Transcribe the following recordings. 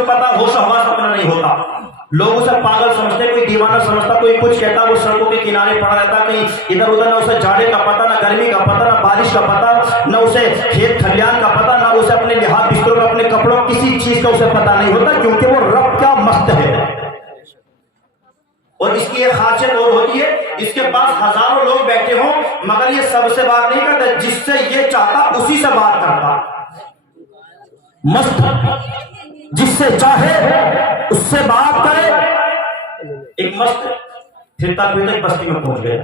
को पता होश हवास अपना नहीं होता, लोग उसे पागल समझते, कोई दीवाना समझता, कोई कुछ कहता, वो सड़कों के किनारे पड़ा रहता, कहीं इधर उधर, ना उसे जाड़े का पता, ना गर्मी का पता, ना बारिश का पता, ना उसे खेत खलियान का पता, ना उसे अपने लिहाज बिस्तरों का, अपने कपड़ों, किसी चीज का उसे पता नहीं होता, क्योंकि वो रब का मस्त है। और इसकी एक खासियत और होती है, इसके पास हजारों लोग बैठे हों मगर ये सबसे बात नहीं करता, जिससे ये चाहता उसी से बात करता। मस्त जिससे चाहे उससे बात करे। एक मस्त फिरता फिरता एक बस्ती में पहुंच गया,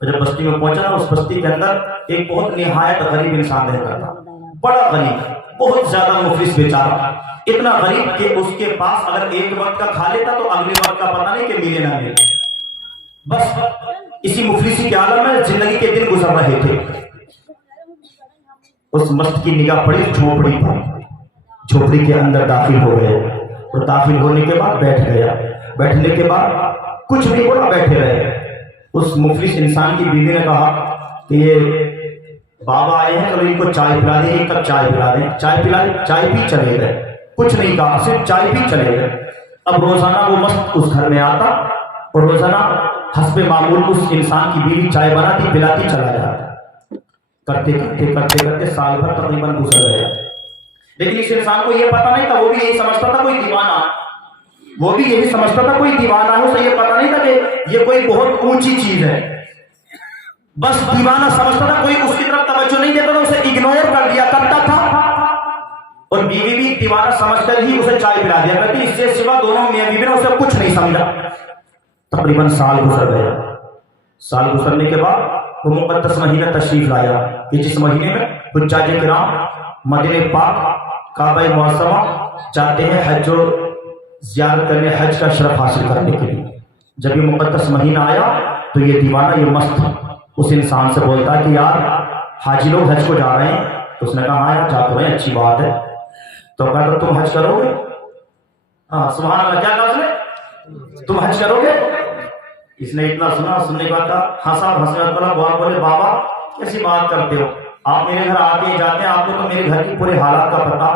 और जब बस्ती में पहुंचा ना, उस बस्ती के अंदर एक बहुत निहायत गरीब इंसान रहता था, बड़ा गरीब, बहुत ज्यादा मुफलिस बेचारा, इतना गरीब कि उसके पास अगर एक वक्त का खा लेता तो अगले वक्त का पता नहीं कि मिले ना मिले। बस इसी मुफलिसी के आलम में जिंदगी के दिन गुजर रहे थे। उस मस्त की निगाह पड़ी झोपड़ी पर, झोपड़ी के अंदर दाखिल हो गए, और दाखिल होने के बाद बैठ गया। बैठने के बाद कुछ नहीं बोला, बैठे रहे। उस मुफलिस इंसान की बीवी ने कहा कि ये बाबा आए हैं, चलो इनको चाय पिला दें, एक कप चाय पिला दें। चाय पिला, चाय पी चले गए, कुछ नहीं कहा, सिर्फ चाय पी चले गए। अब रोजाना वो मस्त उस घर में आता और रोजाना हस्बे मामूल उस इंसान की बीवी चाय बनाती पिलाती चला जाता। करते करते करते करते साल भर तकरीबन गुजर गया, लेकिन इस इंसान को यह पता नहीं था, वो भी यही समझता था कोई दीवाना, वो भी यही समझता था कोई दीवाना है, उसे ये पता नहीं था कि ये कोई बहुत ऊंची चीज है। बस दीवाना समझता था, कोई उसकी तरफ तवज्जो नहीं देता था, उसे इग्नोर कर दिया करता था। और बीवी भी दीवाना समझकर ही उसे चाय पिला दिया करती, इससे सिवा दोनों मियां बीवी ने उसे कुछ नहीं समझा। तकरीबन साल गुजर गया। साल गुजरने के बाद वो मुकद्दस महीना तशरीफ लाया कि जिस महीने में हुज्जाज किराम मदीने पाक काबा मुअज़्ज़मा जाते हैं हज और ज़ियारत करने, हज का शरफ हासिल करने के लिए। जब ये मुकद्दस महीना आया तो ये दीवाना, ये मस्त उस इंसान से बोलता कि यार हाजी लोग हज को जा रहे हैं। तो उसने कहा हाँ यार जा तो रहे हैं, अच्छी बात है। तो कहा तो तुम हज करोगे? हाँ सुभान अल्लाह, क्या कहा उसने, तुम हज करोगे? इसने इतना सुना, सुनने के बाद कहा हंसा, हंसने वाला बोले बाबा कैसी बात करते हो, आप मेरे घर आते हैं जाते हैं, आपको तो मेरे घर की पूरे हालात का पता।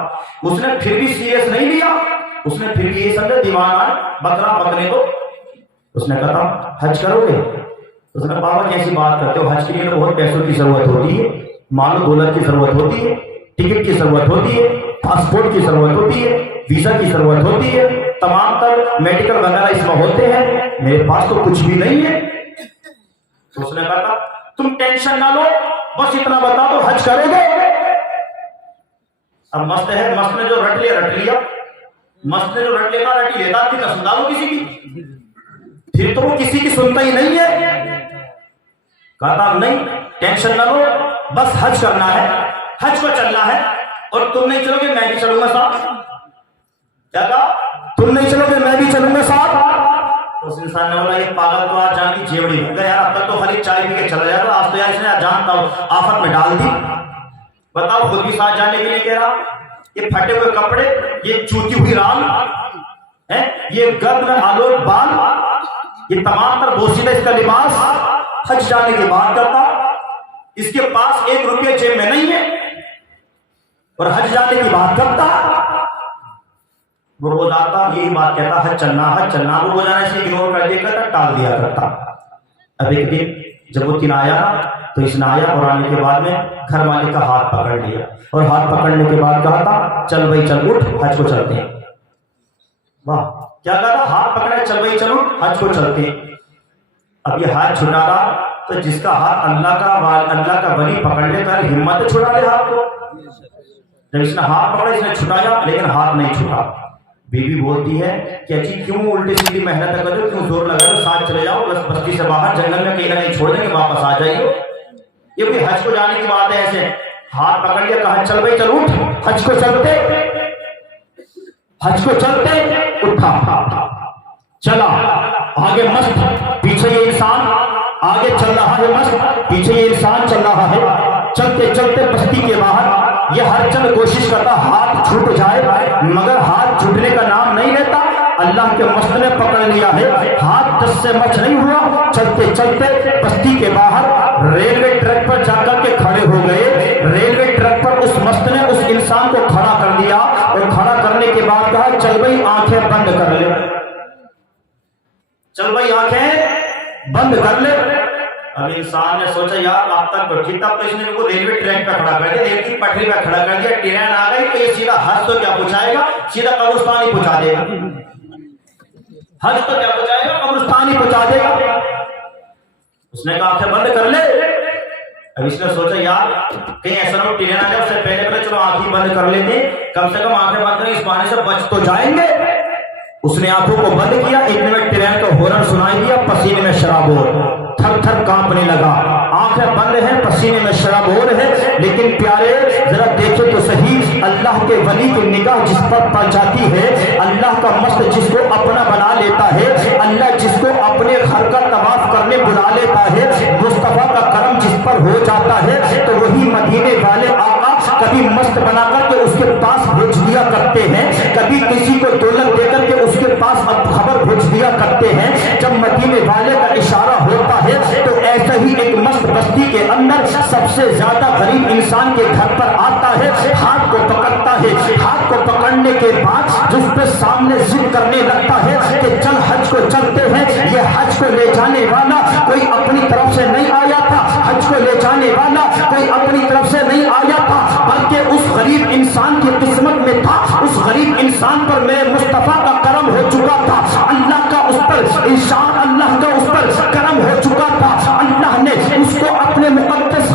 उसने फिर भी सीरियस नहीं लिया, उसने फिर भी ये समझा दीवाना बकरा बकने को। उसने कहा हज करोगे? उसने कहा बाबा कैसी बात करते हो, हज के लिए तो बहुत पैसों की जरूरत होती है, मालो दौलत की जरूरत होती है, टिकट की जरूरत होती है, पासपोर्ट की जरूरत होती है, वीजा की जरूरत होती है, तमाम तर मेडिकल वगैरह इसमें होते हैं, मेरे पास तो कुछ भी नहीं है। तो उसने कहा तुम टेंशन ना लो, बस इतना बता दो हज करोगे? अब मस्त है, मस्त ने जो रट लिया रट लिया, मस्त ने जो रट लेता रट ही लेता, फिर सुनता वो किसी की, फिर तो वो किसी की सुनता ही नहीं है। कहता नहीं टेंशन ना लो, बस हज करना है, हज को चलना है, और तुम नहीं चलोगे मैं भी चलूंगा साथ। क्या कहा? तुम नहीं चलोगे मैं भी चलूंगा साथ। उस इंसान ने बोला ये पागल तो आज जान की जेवड़ी हो गया यार, अब तक तो खाली चाय पी के चला जाएगा, आज तो यार इसने जान आफत में डाल दी। बताओ खुद भी साथ जाने के लिए कह रहा, ये फटे हुए कपड़े, ये चूती हुई राल है, ये गर्द में आलोक बाल, ये तमाम तर बोसीदा इसका लिबास, हज जाने की बात करता, इसके पास 1 रुपया जेब में नहीं है और हज जाने की बात करता। वो रोज आता यही बात कहता हज चलना, वो रोजाना इसे इग्नोर कर दिया करता, टाल दिया करता। अब एक दिन जब वो दिन आया तो इसने आया और आने के बाद में घर वाले का हाथ पकड़ लिया, और हाथ पकड़ने के बाद कहा था चल भाई चल उठ हज को चलते हैं। वाह क्या कहा था, हाथ पकड़ा चल भाई चलो हज को चलते हैं। अब ये हाथ छुड़ा रहा तो जिसका हाथ अल्लाह का वली पकड़ ले तो हिम्मत छुड़ा ले हाथ को। जब इसने हाथ पकड़ा इसने छुटाया, लेकिन हाथ नहीं छुटा। बीवी बोलती है कि अच्छी क्यों उल्टी सीधी मेहनत कर रहे हो, क्यों जोर लगा रहे हो, साथ चले जाओ, बस बस्ती से बाहर जंगल में कहीं ना कहीं छोड़ देंगे, वापस आ जाइए। ये कोई हज को जाने की बात है? ऐसे हाथ पकड़ लिया, कहा चल भाई चल उठ हज को चलते, हज को चलते, उठा चला आगे मस्त, पीछे ये इंसान आगे चल रहा है मस्त, पीछे ये इंसान चल रहा है। चलते चलते बस्ती के बाहर ये हर चंद कोशिश करता हाथ छूट जाए, मगर हाथ छूटने का नाम नहीं लेता। अल्लाह के मस्त ने पकड़ लिया है, हाथ 10 से मच नहीं हुआ। चलते चलते बस्ती के बाहर रेलवे ट्रैक पर जाकर के खड़े हो गए। रेलवे ट्रैक पर उस मस्त ने उस इंसान को खड़ा कर दिया, और खड़ा करने के बाद कहा کہ چل بھائی آنکھیں بند کر لے، چل بھائی آنکھیں بند کر لے۔ اب انسان نے سوچا یار اب تک تو ٹھیک تھا، تو اس نے کو ریلوے ٹریک پہ کھڑا کر دیا، ریل کی پٹری پہ کھڑا کر دیا، ٹرین آ گئی تو یہ سیدھا حج تو کیا پہنچائے گا، سیدھا قبرستان ہی پہنچا دے گا، حج تو کیا پہنچائے گا، قبرستان ہی پہنچا دے گا۔ اس نے کہا آنکھیں بند کر لے۔ اب اس نے سوچا یار کہیں ایسا نہ ہو ٹرین آ جائے، اس سے پہلے پہلے چلو آنکھیں بند کر لیتے، کم سے کم آنکھیں بند کریں، اس بہانے سے بچ تو جائیں گے۔ اس نے آنکھوں کو بند کیا، اتنے میں ٹرین کا ہورن سنائی دیا، پسینے میں شرابور، تھر تھر کانپنے لگا، آنکھیں بند ہیں، پسینے میں شرابور ہے۔ لیکن پیارے ذرا دیکھیں تو صحیح، اللہ کے ولی کی نگاہ جس پر پڑ جاتی ہے، اللہ کا مست جس کو اپنا بنا لیتا ہے، اللہ جس کو اپنے گھر کا طواف کرنے بلا لیتا ہے، مصطفیٰ کا کرم جس پر ہو جاتا ہے، تو وہی مدینے والے آقا کبھی مست بنا کر کے اس کے پاس بھیج دیا کرتے ہیں، کبھی کسی کو دولت دے کر کے اس کے پاس خبر بھیج دیا کرتے ہیں۔ جب مدینے والے کا اشارہ ہوتا ہے تو ایسا ہی ایک مست بستی کے اندر سب سے زیادہ غریب انسان کے گھر پر آتا ہے، ہاتھ کو پکڑتا ہے، ہاتھ کو پکڑنے کے بعد جس پہ سامنے ضد کرنے لگتا ہے کہ چل حج کو چلتے ہیں۔ یہ حج کو لے جانے والا کوئی اپنی طرف سے نہیں آیا تھا، حج کو لے جانے والا کوئی اپنی طرف سے نہیں آیا تھا، بلکہ اس غریب انسان کی قسمت میں تھا، اس غریب انسان پر میرے مصطفیٰ کا کرم ہو چکا تھا، اللہ کا اس پر انشاء اللہ کا اس پر کرم ہو چکا تھا۔ اللہ نے اس کو اپنے مقدس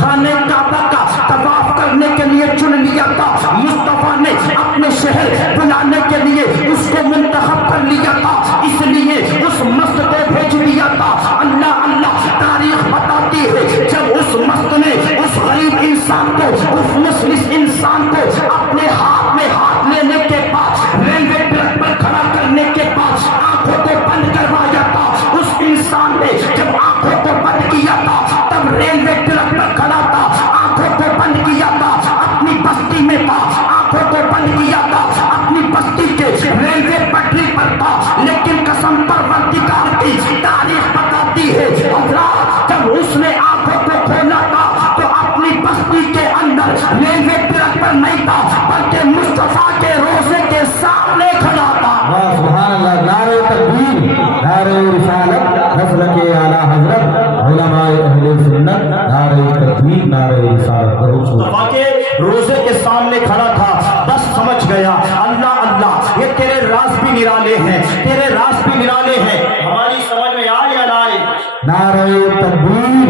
خانے کعبہ کا طواف کرنے کے لیے چن لیا تھا، مصطفیٰ نے اپنے شہر بلانے کے لیے اس کو منتخب کر لیا تھا، اس لیے اس مست کو بھیج دیا تھا۔ اللہ اللہ تاریخ بتاتی ہے جب اس مست نے اس غریب انسان کو، اس مفلس انسان کو اپنے ہاتھ میں ہاتھ لینے کے بعد، ریلوے ٹریک پر کھڑا کرنے کے بعد آنکھوں کو بند کروایا تھا، اس انسان نے جب آنکھوں کو بند کیا تھا تب ریلوے ٹریک پر کھڑا تھا، آنکھوں کو بند کیا تھا، اپنی بستی میں تھا، آنکھوں کو بند کیا تھا، اپنی بستی کے ریلوے پٹری پر تھا، لیکن قسم پروردگار کی تاریخ بتاتی ہے حضرات جب اس نے آنکھوں کو کھولا تھا تو اپنی بستی کے اندر ریلوے ٹریک پر نہیں تھا، بلکہ مصطفیٰ کے روضے کے سامنے کھڑا تھا۔ سبحان اللہ، نعرہ تکبیر، نعرہ رسالت، مسلک اعلیٰ حضرت علماء اہل سنت، نعرہ تکبیر، نعرہ رسالت۔ مصطفیٰ کے روزے کے سامنے کھڑا تھا، بس سمجھ گیا اللہ اللہ یہ تیرے راز بھی نرالے ہیں، تیرے راز بھی نرالے ہیں، ہماری سمجھ میں آئے یا نہ آئے؟ نعرہ تکبیر،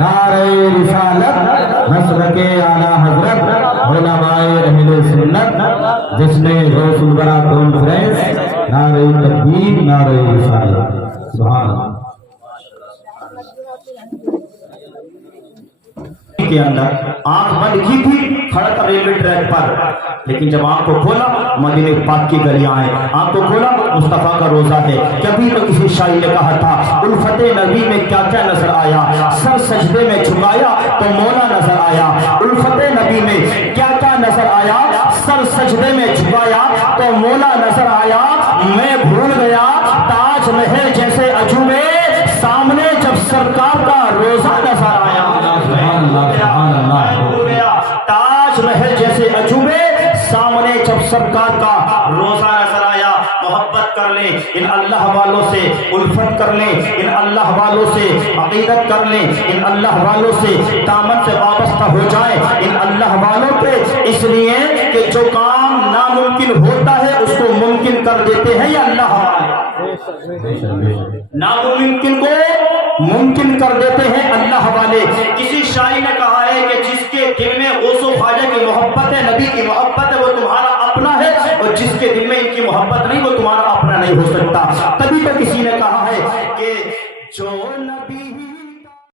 نعرہ رسالت، مسلک اعلیٰ حضرت علماء اہل سنت، جس نے غوث الورا کانفرنس، نعرہ تکبیر، نعرہ رسالت۔ سبحان اللہ۔ کے اندر آنکھ بند کی تھی، کھڑا تھا ریلوے ٹریک پر، لیکن جب آنکھ کو کھولا مدینے پاک کی گلیاں آئے، آنکھ کو کھولا مصطفیٰ کا روزہ ہے۔ کبھی تو کسی شاعر نے کہا تھا الفت نبی میں کیا کیا نظر آیا، سر سجدے میں جھکایا تو مولا نظر آیا، الفت نبی میں کیا کیا نظر آیا، سر سجدے میں جھکایا تو مولا نظر آیا، میں بھول گیا تاج محل جیسے عجوبے، سامنے جب سرکار کا روزہ نظر آیا، تاج محل جیسے عجوبے، سامنے جب سرکار کا روزہ نظر آیا۔ محبت کر لیں ان اللہ والوں سے، الفت کر لیں ان اللہ والوں سے، عقیدت کر لیں ان اللہ والوں سے، دامن سے وابستہ ہو جائیں ان اللہ والوں پہ، اس لیے کہ جو کام ناممکن ہوتا ہے اس کو ممکن کر دیتے ہیں یہ اللہ والے، ناممکن کو ممکن کر دیتے ہیں اللہ والے۔ کسی شاعر نے کہا ہے کہ جس کے دل میں غوث و خواجہ کی محبت ہے، نبی کی محبت ہے، وہ تمہارا اپنا ہے، اور جس کے دل میں ان کی محبت نہیں وہ تمہارا اپنا نہیں ہو سکتا۔ تبھی تو کسی نے کہا ہے کہ جو